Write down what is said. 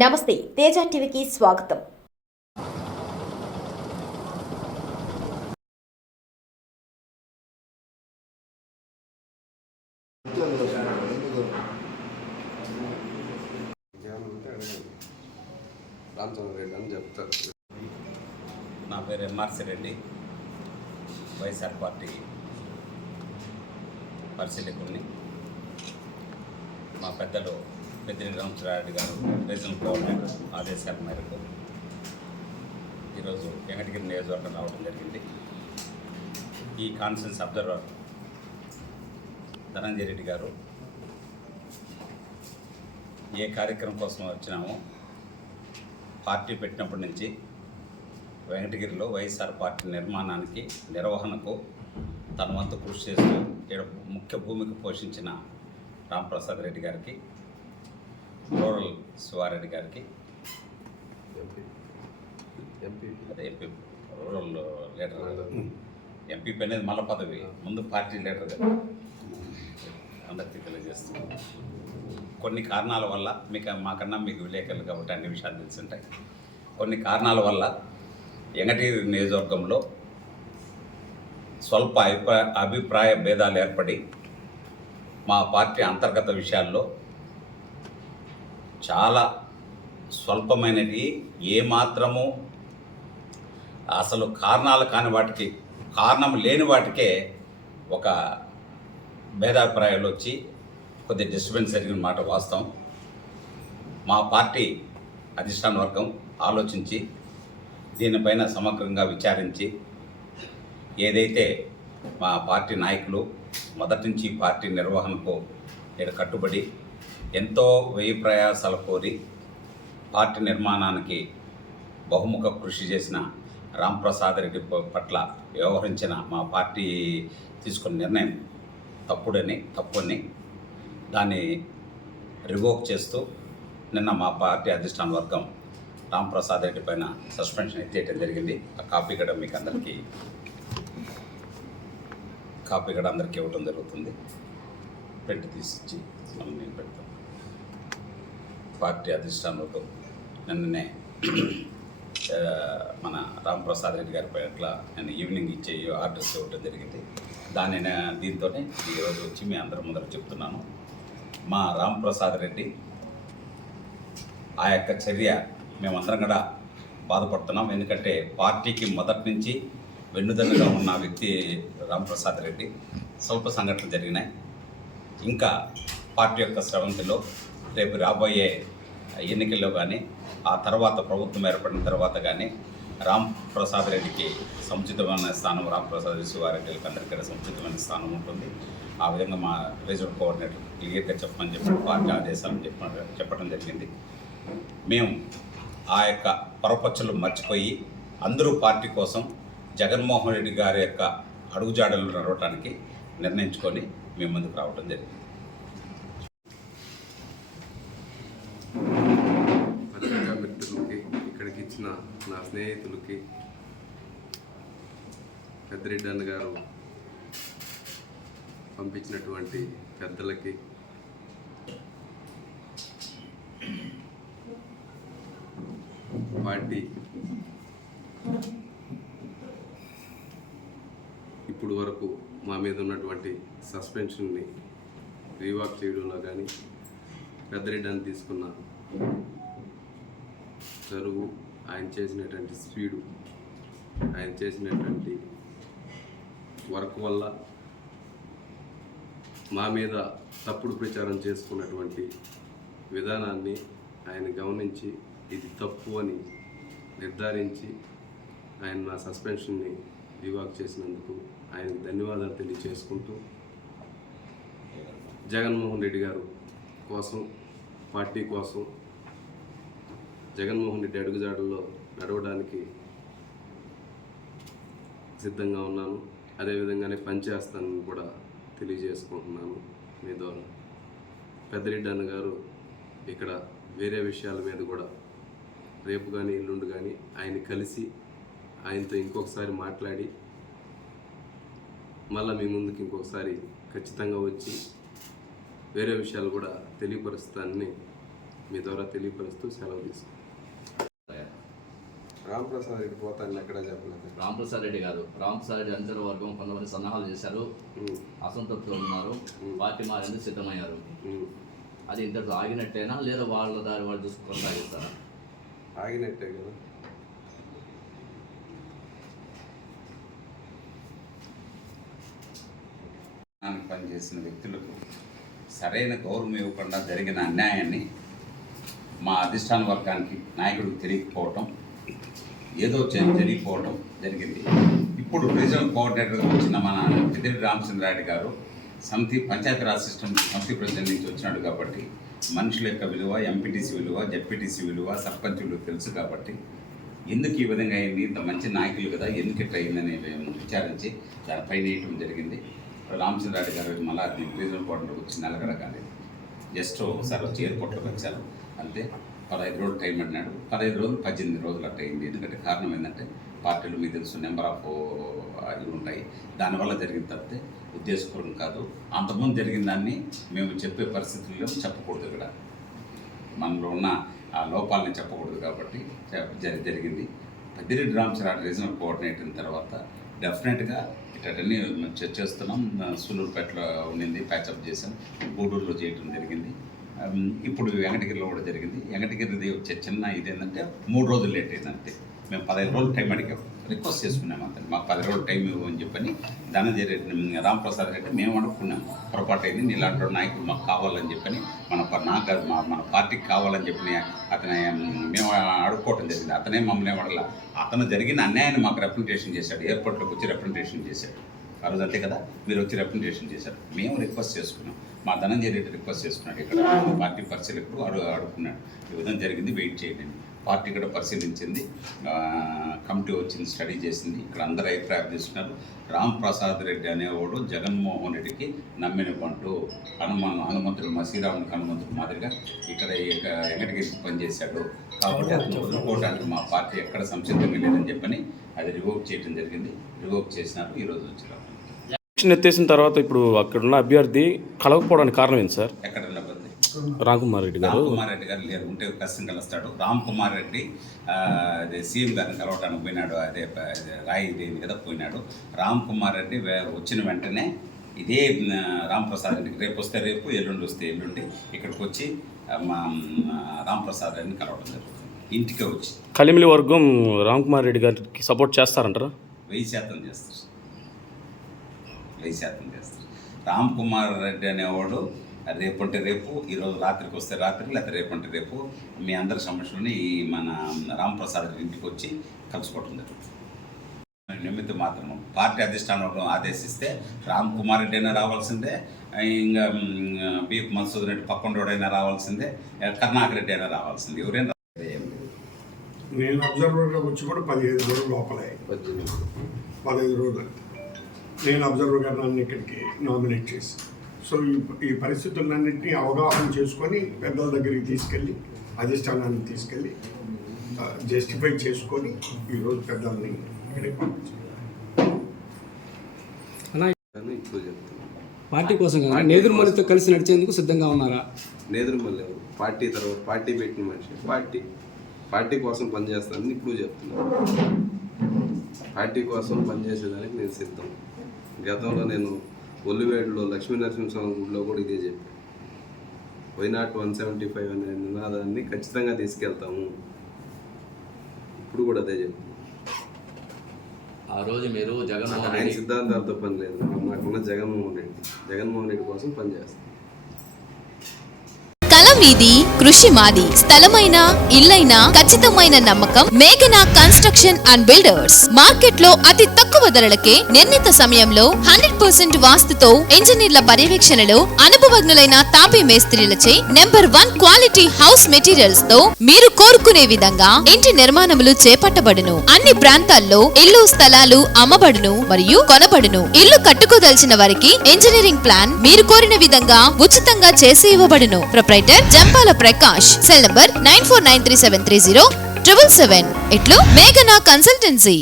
నమస్తే, తేజ టీవీకి స్వాగతం. నా పేరు ఎంఆర్సి రెడ్డి, వైఎస్ఆర్ పార్టీ పరిశీలకుడిని. మా పెద్దలు పెద్దిరెడ్డి రామచంద్రారెడ్డి గారు రీజనల్ గవర్నమెంట్ ఆదేశాల మేరకు ఈరోజు వెంకటగిరి నియోజకవర్గం రావడం జరిగింది. ఈ కాన్ఫరెన్స్ అబ్జర్వర్ ధనంజయ రెడ్డి గారు ఏ కార్యక్రమం కోసం వచ్చినామో పార్టీ పెట్టినప్పటి నుంచి వెంకటగిరిలో వైఎస్ఆర్ పార్టీ నిర్వహణకు తన వంతు కృషి చేస్తూ ముఖ్య భూమిక పోషించిన రాంప్రసాద్ రెడ్డి గారికి, రూరల్ శివారెడ్డి గారికి, ఎంపీ రూరల్ లీడర్, ఎంపీపీ అనేది మళ్ళా పదవి, ముందు పార్టీ లీడర్ గారు అందరికీ తెలియజేస్తున్నాం. కొన్ని కారణాల వల్ల మాకన్నా మీకు విలేకరులు కాబట్టి అన్ని విషయాలు తెలుసుంటాయి. కొన్ని కారణాల వల్ల వెంకటగిరి నియోజకవర్గంలో స్వల్ప అభిప్రాయ భేదాలు ఏర్పడి మా పార్టీ అంతర్గత విషయాల్లో చాలా స్వల్పమైనవి, ఏమాత్రము అసలు కారణాలు కాని వాటికి, కారణం లేని వాటికే ఒక భేదాభిప్రాయాలు వచ్చి కొద్ది డిస్టర్బెన్స్ జరిగిన మాట వాస్తవం. మా పార్టీ అధిష్టాన వర్గం ఆలోచించి దీనిపైన సమగ్రంగా విచారించి ఏదైతే మా పార్టీ నాయకులు మొదటి నుంచి పార్టీ నిర్వహణకు కట్టుబడి ఎంతో వ్యయ ప్రయాసాలు కోరి పార్టీ నిర్మాణానికి బహుముఖ కృషి చేసిన రాంప్రసాద్ రెడ్డి పట్ల వ్యవహరించిన మా పార్టీ తీసుకున్న నిర్ణయం తప్పుని దాన్ని రివోక్ చేస్తూ నిన్న మా పార్టీ అధిష్టాన వర్గం రాంప్రసాద్ రెడ్డి పైన సస్పెన్షన్ ఎత్తేయడం జరిగింది. ఆ కాపీ కూడా మీకు అందరికీ ఇవ్వడం జరుగుతుంది. ప్రింట్ తీసిచ్చి మనం నేను పెడతాం. పార్టీ అధిష్టానంలో నిన్ననే మన రాంప్రసాద్ రెడ్డి గారి పట్ల నేను ఈవినింగ్ ఇచ్చే ఆర్డర్స్ ఇవ్వడం జరిగింది. దీంతో ఈరోజు వచ్చి మీ అందరి ముందర చెప్తున్నాను. మా రాంప్రసాద్ రెడ్డి ఆ యొక్క చర్య మేమందరం కూడా బాధపడుతున్నాం. ఎందుకంటే పార్టీకి మొదటి నుంచి వెన్నుదన్నుగా ఉన్న వ్యక్తి రాంప్రసాద్ రెడ్డి. స్వల్ప సంఘటనలు జరిగినాయి. ఇంకా పార్టీ యొక్క స్రవంతిలో రేపు రాబోయే ఎన్నికల్లో కానీ, ఆ తర్వాత ప్రభుత్వం ఏర్పడిన తర్వాత కానీ రాంప్రసాద్ రెడ్డికి సముచితమైన స్థానం, రాంప్రసాద్ శివారెడ్డికి అందరికీ సముచితమైన స్థానం ఉంటుంది. ఆ విధంగా మా రీజనల్ కోఆర్డినేటర్ క్లియర్గా చెప్పమని చెప్పి పార్టీ ఆదేశాలను చెప్పడం జరిగింది. మేము ఆ యొక్క పరపచ్చలు మర్చిపోయి అందరూ పార్టీ కోసం జగన్మోహన్ రెడ్డి గారి యొక్క అడుగుజాడలు నడవటానికి నిర్ణయించుకొని మేము ముందుకు రావడం జరిగింది. పత్రికా మిత్రులకి, ఇక్కడికి ఇచ్చిన నా స్నేహితులకి, పెద్దిరెడ్డి అన్న గారు పంపించినటువంటి పెద్దలకి, పార్టీ ఇప్పుడు వరకు మా మీద ఉన్నటువంటి సస్పెన్షన్ని రీవాక్ చేయడంలో కానీ, పెద్దరెడ్డి అని తీసుకున్న చరువు, ఆయన చేసినటువంటి స్పీడు, ఆయన చేసినటువంటి వర్క్ వల్ల మా మీద తప్పుడు ప్రచారం చేసుకున్నటువంటి విధానాన్ని ఆయన గమనించి ఇది తప్పు అని నిర్ధారించి ఆయన నా సస్పెన్షన్ని రివాక్ చేసినందుకు ఆయనకు ధన్యవాదాలు తెలియజేసుకుంటూ, జగన్మోహన్ రెడ్డి గారు కోసం, పార్టీ కోసం, జగన్మోహన్ రెడ్డి అడుగుజాడల్లో నడవడానికి సిద్ధంగా ఉన్నాను. అదేవిధంగానే పనిచేస్తానని కూడా తెలియజేసుకుంటున్నాను మీ ద్వారా. పెద్దిరెడ్డి అన్న గారు ఇక్కడ వేరే విషయాల మీద కూడా రేపు కానీ ఎల్లుండి కానీ ఆయన కలిసి ఆయనతో ఇంకొకసారి మాట్లాడి మళ్ళీ మీ ముందుకు ఇంకొకసారి ఖచ్చితంగా వచ్చి వేరే విషయాలు కూడా తెలియపరుస్తానని మీ ద్వారా తెలియపరుస్తూ సెలవు తీసుకుంటాను. రాంప్రసాద్ రెడ్డి పోతాను ఎక్కడా చెప్పలేదు. రాంప్రసాద్ రెడ్డి గారు అంచన వర్గం కొంతమంది సన్నాహాలు చేశారు, అసంతృప్తిలో ఉన్నారు, పార్టీ మారేందుకు సిద్ధమయ్యారు. అది ఇంతటితో ఆగినట్టేనా లేదా వాళ్ళ దారి వాళ్ళు చూసుకుని కొనసాగిస్తారా? ఆగినట్టే కదా. పనిచేసిన వ్యక్తులకు సరైన గౌరవం ఇవ్వకుండా జరిగిన అన్యాయాన్ని మా అధిష్టాన వర్గానికి నాయకుడికి తెలియకపోవటం, ఏదో జరిగిపోవటం జరిగింది. ఇప్పుడు రీజనల్ కోఆర్డినేటర్గా వచ్చిన మన పెద్దిరెడ్డి రామచంద్రారెడ్డి గారు పంచాయతీరాజ్ సిస్టమ్ సమితి ప్రెసిడెంట్ నుంచి వచ్చినాడు కాబట్టి మనుషుల యొక్క విలువ, ఎంపీటీసీ విలువ, జెడ్పీటీసీ విలువ, సర్పంచ్ విలువ తెలుసు కాబట్టి ఎందుకు ఈ విధంగా అయింది, ఇంత మంచి నాయకులు కదా ఎందుకు ఇట్లా అయిందని విచారించి దానిపై వేయటం జరిగింది. రామచంద్రారెడ్డి గారు మళ్ళీ రీజనల్ కోఆర్డినేటర్ వచ్చి నెలగడ కాలేదు, జస్ట్ ఒకసారి వచ్చి ఎయిర్పోర్ట్లోకి వచ్చారు అంతే. 15 రోజులు టైం అడినాడు, 15 రోజులు 18 రోజులు అట్ట అయింది. ఎందుకంటే కారణం ఏంటంటే పార్టీలు మీకు తెలుసు నెంబర్ ఆఫ్ ఇవి ఉంటాయి, దానివల్ల జరిగిన తప్పితే ఉద్దేశపూర్వకం కాదు. అంతకుముందు జరిగిన దాన్ని మేము చెప్పే పరిస్థితుల్లో చెప్పకూడదు, ఇక్కడ మనలో ఉన్న ఆ లోపాలని చెప్పకూడదు కాబట్టి జరిగింది. పెద్దిరెడ్డి రామచంద్రారెడ్డి రీజనల్ కోఆర్డినేటర్ అయిన తర్వాత డెఫినెట్గా ఇటన్నీ చేస్తున్నాం. సూలూరుపేటలో ఉండింది, ప్యాచప్ చేసాం, గూడూరులో చేయటం జరిగింది, ఇప్పుడు వెంకటగిరిలో కూడా జరిగింది. వెంకటగిరిది వచ్చే చిన్న ఇదేంటంటే 3 రోజులు లేట్ అయిందంటే మేము 15 రోజులు టైం అడిగాం, రిక్వెస్ట్ చేసుకున్నాం అంతే. మాకు 10 రోజులు టైం ఇవ్వని చెప్పని ధనంజయ రెడ్డి, రాంప్రసాద్ రెడ్డి మేము అనుకున్నాం. పొరపాటు అయింది, నీలాంటి నాయకులు మాకు కావాలని చెప్పని మన పార్టీకి కావాలని చెప్పి అతని మేము అడుక్కోవటం జరిగింది. అతనే మమ్మల్ని అడగల, అతను జరిగిన అన్యాయాన్ని మాకు రిప్రజెంటేషన్ చేశాడు, ఎయిర్పోర్ట్లోకి వచ్చి రిప్రజెంటేషన్ చేశాడు. ఆ రోజు అంతే కదా, మీరు వచ్చి రిప్రజెంటేషన్ చేశారు, మేము రిక్వెస్ట్ చేసుకున్నాం. మా ధనంజయ రెడ్డి రిక్వెస్ట్ చేసుకున్నాడు, ఇక్కడ పార్టీ పరిశీలకుడు అడుగుకున్నాడు, ఈ విధంగా జరిగింది, వెయిట్ చేయండి. పార్టీ కూడా పరిశీలించింది, కమిటీ వచ్చింది, స్టడీ చేసింది. ఇక్కడ అందరూ అభిప్రాయం తీసుకున్నారు. రాంప్రసాద్ రెడ్డి అనేవాడు జగన్మోహన్ రెడ్డికి నమ్మిన పంటు, హనుమంతుడు శ్రీరామునికి హనుమంతుడు మాదిరిగా ఇక్కడ వెంకటగిరికి పనిచేశాడు కాబట్టి అతను వదులుకోవడానికి మా పార్టీ ఎక్కడ సంసిద్ధంగా లేదని చెప్పని అది రివోక్ చేయడం జరిగింది. రివోక్ చేసినారు, ఈరోజు వచ్చారు. ఎత్తేసిన తర్వాత ఇప్పుడు అక్కడున్న అభ్యర్థి కలవకపోవడానికి కారణం ఏంటి సార్? ఎక్కడ రామ్కుమార్ రెడ్డి గారు లేరు, ఉంటే కష్టం కలుస్తాడు. రామ్కుమార్ రెడ్డి అదే సీఎం గారిని కలవడానికి పోయినాడు, అదే రాయి దేని కదా పోయినాడు. రామ్కుమార్ రెడ్డి వచ్చిన వెంటనే ఇదే రాంప్రసాద్ రెడ్డికి రేపు వస్తే రేపు, ఎల్లుండి వస్తే ఎల్లుండి ఇక్కడికి వచ్చి మా రాంప్రసాద్ రెడ్డిని కలవడం జరుగుతుంది. ఇంటికే వచ్చి కలిమిలి వర్గం రామ్కుమార్ రెడ్డి గారికి సపోర్ట్ చేస్తారంటారా? 1000% చేస్తారు, 1000% చేస్తారు. రామ్కుమార్ రెడ్డి అనేవాడు రేపంటే రేపు, ఈరోజు రాత్రికి వస్తే రాత్రి, లేకపోతే రేపంటే రేపు మీ అందరి సమస్యలని ఈ మన రాంప్రసాద్ రెడ్డి ఇంటికి వచ్చి కలుసుకోవటం జరుగుతుంది. నిమిత్తం మాత్రము పార్టీ అధిష్టానం ఆదేశిస్తే రామ్కుమార్ రెడ్డి అయినా రావాల్సిందే, ఇంకా బీప్ మన్సూద్ రెడ్డి పక్కండోడైనా రావాల్సిందే, కర్ణాకర్ రెడ్డి అయినా రావాల్సిందే, ఎవరైనా నేను అబ్జర్వర్గా వచ్చి కూడా 15 రోజులు లోపలే, 15 రోజులు నేను అబ్జర్వర్గా నన్ను ఇక్కడికి నామినేట్ చేసి, సో ఈ పరిస్థితులన్నింటినీ అవగాహన చేసుకొని పెద్దల దగ్గరికి తీసుకెళ్ళి, అధిష్టానానికి తీసుకెళ్ళి జస్టిఫై చేసుకొని ఈరోజు పెద్దల్ని ఇక్కడికి పంపించాను. ఇప్పుడు చెప్తున్నాను, పార్టీ కోసం కానీ నేదురుమల్లితో కలిసి నడిచేందుకు సిద్ధంగా ఉన్నారా? నేదురుమల్లి పార్టీ తర్వాత పార్టీ పెట్టిన మనిషి, పార్టీ కోసం పనిచేస్తానని ఇప్పుడు చెప్తున్నాను. పార్టీ కోసం పనిచేసేదానికి నేను సిద్ధం. గతంలో నేను ఒల్లివేడులో లక్ష్మీనరసింహస్వామి గుడిలో కూడా ఇదే చెప్పాను. వైనాట్ 175 అనే నినాదాన్ని ఖచ్చితంగా తీసుకెళ్తాము. ఇప్పుడు కూడా అదే చెప్తున్నాను. ఆ రోజు మీరు ఆయన సిద్ధాంతాలతో పని లేదు, నాకున్న జగన్మోహన్ రెడ్డి కోసం పనిచేస్తాను. మీది కృషి మాది. స్థలమైన ఇల్లైనా ఖచ్చితమైన నమ్మకం మేఘనా కన్స్ట్రక్షన్ అండ్ బిల్డర్స్. మార్కెట్ లో అతి తక్కువ ధరలకే నిర్ణీత సమయంలో 100% వాస్తుతో ఇంజనీర్ల పర్యవేక్షణలో అనుభవజ్ఞులైన తాపీ మేస్త్రీలచే నెంబర్ 1 క్వాలిటీ హౌస్ మెటీరియల్స్ తో మీరు కోరుకునే విధంగా ఇంటి నిర్మాణములు చేపట్టబడును. అన్ని ప్రాంతాల్లో ఇల్లు స్థలాలు అమ్మబడును మరియు కొనబడును. ఇల్లు కట్టుకోదలిచిన వారికి ఇంజనీరింగ్ ప్లాన్ మీరు కోరిన విధంగా ఉచితంగా చేసి ఇవ్వబడును. Proprietor Jampala Prakash. Cell number 9493730777. ఇట్లు మేఘనా కన్సల్టెన్సీ.